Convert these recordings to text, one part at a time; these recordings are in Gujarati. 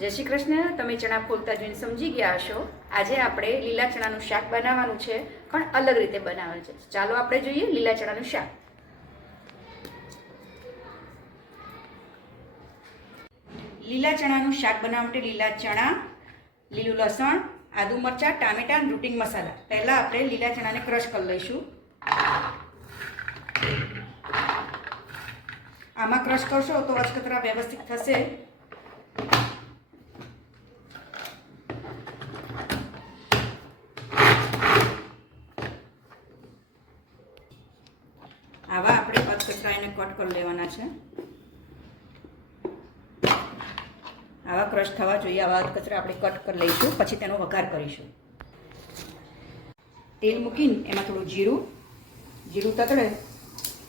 જય શ્રી કૃષ્ણ. તમે ચણા ફોલતા જોઈને સમજી ગયા હશો. આજે આપણે લીલા ચણાનું શાક બનાવવાનું છે, પણ અલગ રીતે બનાવવાનું છે. ચાલો આપણે જોઈએ લીલા ચણાનું શાક. લીલા ચણાનું શાક બનાવવા માટે લીલા ચણા, લીલું લસણ, આદુ મરચાં, ટામેટાં અને રૂટિંગ મસાલા. પહેલાં આપણે લીલા ચણાને ક્રશ કરી લઈશું. આમાં ક્રશ કરશો તો અચકતરા વ્યવસ્થિત થશે. આવા આપણે અચકતરા એને કટ કરી લેવાના છે. આવા ક્રશ થવા જોઈએ. આવા અચકતરા આપણે કટ કરી લઈશું, પછી તેનો વઘાર કરીશું. તેલ મૂકીને એમાં થોડું જીરું તતડે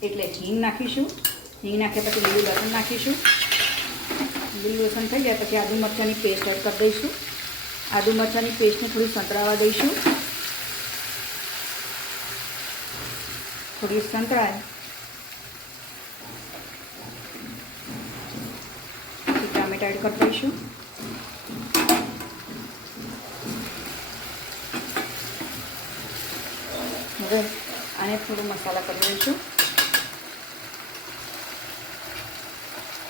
એટલે હિંગ નાખીશું. હિંગ નાખ્યા પછી લીલું લસણ નાખીશું. લીલું લસણ થઈ જાય પછી આદુ મરચાંની પેસ્ટ એડ કરી દઈશું. આદુ મરચાંની પેસ્ટને થોડી સંતળાવા દઈશું. થોડી સંતળાય પછી ટામેટા એડ કરી દઈશું. હવે આને થોડું મસાલા કરી દઈશું.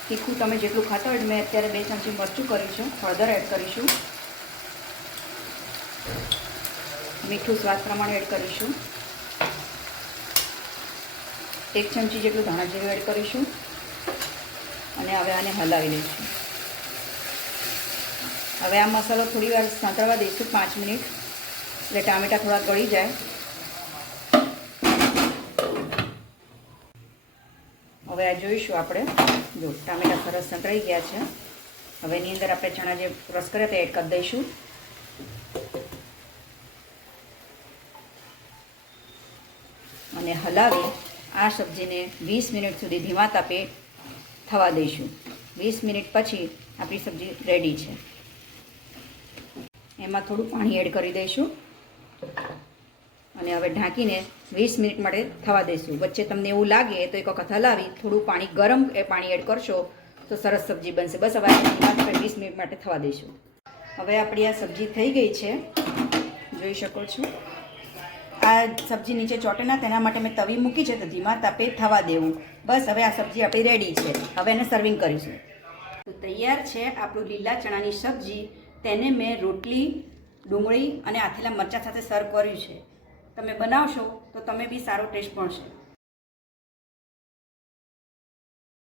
તીખું તમે જેટલું ખાતા હોય મેં અત્યારે 2 ચમચી મરચું કર્યું છે. હળદર એડ કરીશું. મીઠું સ્વાદ પ્રમાણે એડ કરીશું. 1 ચમચી જેટલું ધાણા જીરું એડ કરીશું. અને હવે આને હલાવી લઈશું. હવે આ મસાલો થોડી વાર સાંતળવા દઈશું 5 મિનિટ, એટલે ટામેટાં થોડા ગળી જાય. હવે આ જોઈશું આપણે. જો ટામેટાં સરસ સંતળાઈ ગયા છે. હવે એની અંદર આપણે ચણા જે ક્રશ કર્યા તે એડ કરી દઈશું. અને હલાવી આ સબ્જીને 20 મિનિટ સુધી ધીમા તાપે થવા દઈશું. 20 મિનિટ પછી આપણી સબ્જી રેડી છે. એમાં થોડું પાણી એડ કરી દઈશું અને હવે ઢાંકીને 20 મિનિટ માટે થવા દઈશું. વચ્ચે તમને એવું લાગે તો એક વખત હલાવી થોડું પાણી ગરમ પાણી એડ કરશો તો સરસ સબ્જી બનશે. બસ હવે આપણે 20 મિનિટ માટે થવા દઈશું. હવે આપણી આ સબ્જી થઈ ગઈ છે, જોઈ શકો છો. આ સબ્જી નીચે ચોટે ના તેના માટે મેં તવી મૂકી છે, તો ધીમા તાપે થવા દેવું. બસ હવે આ સબ્જી આપણી રેડી છે. હવે એને સર્વિંગ કરીશું. તો તૈયાર છે આપણું લીલા ચણાની સબ્જી. તેને મેં રોટલી, ડુંગળી અને આથેલા મરચાં સાથે સર્વ કર્યું છે. તમે બનાવશો તો તમે બી સારો ટેસ્ટ મળશે.